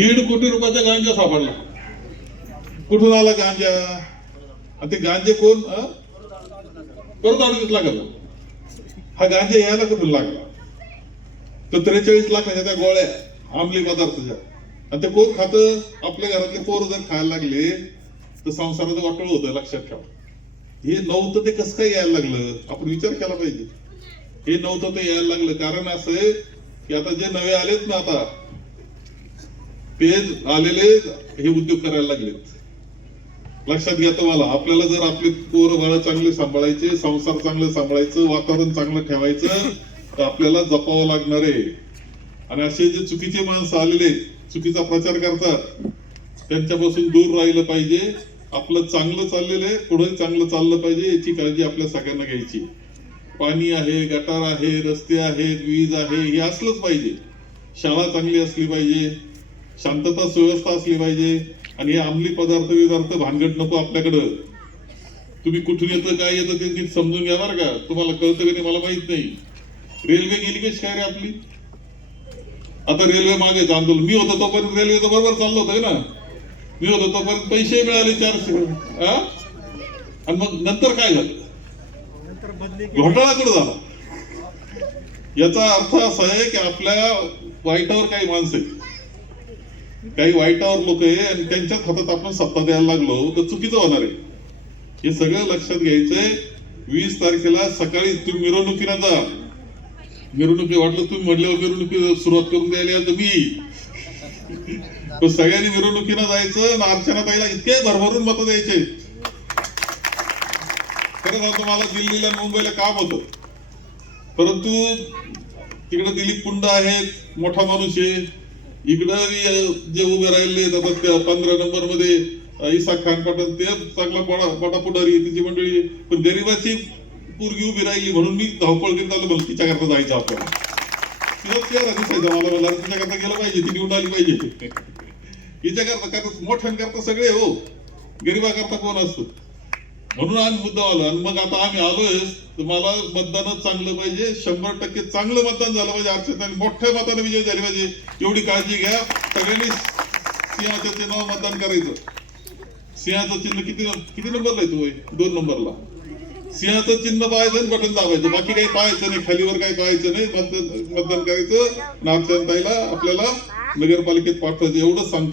1.5 कोटी रुपयाचा गांजा सापडला. कुठून आला गांजा? आणि ते गांजे कोण? परत 38 लाखाचा. हा गांजा यायला कुठून लागला? तर 43 लाखाच्या त्या गोळ्या अंमली पदार्थाच्या. आणि ते कोण खातं? आपल्या घरातले पोरं जर खायला लागले तर संसाराचं वाटोळ होतं. लक्षात ठेवा. हे नव्हतं ते कसं काय यायला लागलं? आपण विचार केला पाहिजे. हे नव्हतं ते यायला लागलं कारण असं आहे की आता जे नवे आलेत ना, आता ते आलेले हे उद्योग करायला लागलेत. लक्षात घ्या तुम्हाला, आपल्याला जर आपले पोरं बाळ चांगले सांभाळायचे, संसार चांगलं सांभाळायचं, वातावरण चांगलं ठेवायचं तर आपल्याला जपावं लागणार आहे. आणि असे जे चुकीचे माणसं आलेले चुकीचा प्रचार करतात त्यांच्यापासून दूर राहिलं पाहिजे. आपलं चांगलं चाललेलं आहे, पुढे चांगलं चाललं पाहिजे याची काळजी आपल्या सगळ्यांना घ्यायची. पाणी आहे, गटार आहे, रस्ते आहेत, वीज आहे, हे असलंच पाहिजे. शाळा चांगली असली पाहिजे, शांतता सुव्यवस्था असली पाहिजे. आणि हे अंमली पदार्थ भानगड नको आपल्याकडं. तुम्ही कुठून येतं काय येतं ते नीट समजून घ्या बरं का. तुम्हाला कळतं की नाही मला माहित नाही. रेल्वे गेली कशी काय रे आपली? आता रेल्वे मागे आंदोलन. मी होतो तोपर्यंत रेल्वेचं बरोबर चाललं होतं ना. मी होतो तोपर्यंत पैसे मिळाले 400. आणि मग नंतर काय झालं? घोटाळा कुठं झाला? याचा अर्थ असा आहे की आपल्या वाईटावर काही माणसं आहेत, काही वाईटावर लोक आहे आणि त्यांच्याच हातात आपण सत्ता द्यायला लागलो तर चुकीचं होणार आहे. हे सगळं लक्षात घ्यायचंय. 20 तारखेला सकाळी तुम्ही मिरवणुकीला जा. मिरवणुकी वाटलं तुम्ही म्हटल्यावर मिरवणुकी सुरुवात करून द्यायला तुम्ही सगळ्यांनी मिरवणुकीला जायचं. अर्चनाताईला इतके भरभरून मतं द्यायचे. खरं सांगतो मला दिल्लीला मुंबईला काम होतं, परंतु तिकडे दिलीप कुंड आहेत, मोठा माणूस आहे. इकडं जे उभे राहिले आता 15 नंबर मध्ये इसाक खान पठाण ते चांगला पटापुढारी तिची मंडळी. पण गरीबाची पोरगी उभी राहिली म्हणून मी धावपळ करीत आलो. म्हणून तिच्याकरता जायचं आपण. तिला चेहरा दिसायचा मला तिच्याकरता गेलं पाहिजे, ती निवडून आली पाहिजे. हिच्याकरता कारण मोठ्यांकरता सगळे हो, गरीबाकरता कोण असतं. म्हणून आम्ही मुद्दा आलो. आणि मग आता आम्ही आलोय तर मला मतदानच चांगलं पाहिजे. 100% चांगलं मतदान झालं पाहिजे. अर्चनाताई मोठ्या मताने विजय झाली पाहिजे एवढी काळजी घ्या. सगळ्यांनी सिंहाच्या चिन्हावर मतदान करायचं. सिंहाचं चिन्ह किती नंबरला आहे? तू 2 नंबरला. सिंहाचं चिन्ह पाहायचं आणि बटन दाबायचं. बाकी काही पाहायचं नाही, खालीवर काही पाहायचं नाही. मतदान करायचं. अर्चनाताईला आपल्याला नगरपालिकेत पाठवायचं एवढंच सांगतो.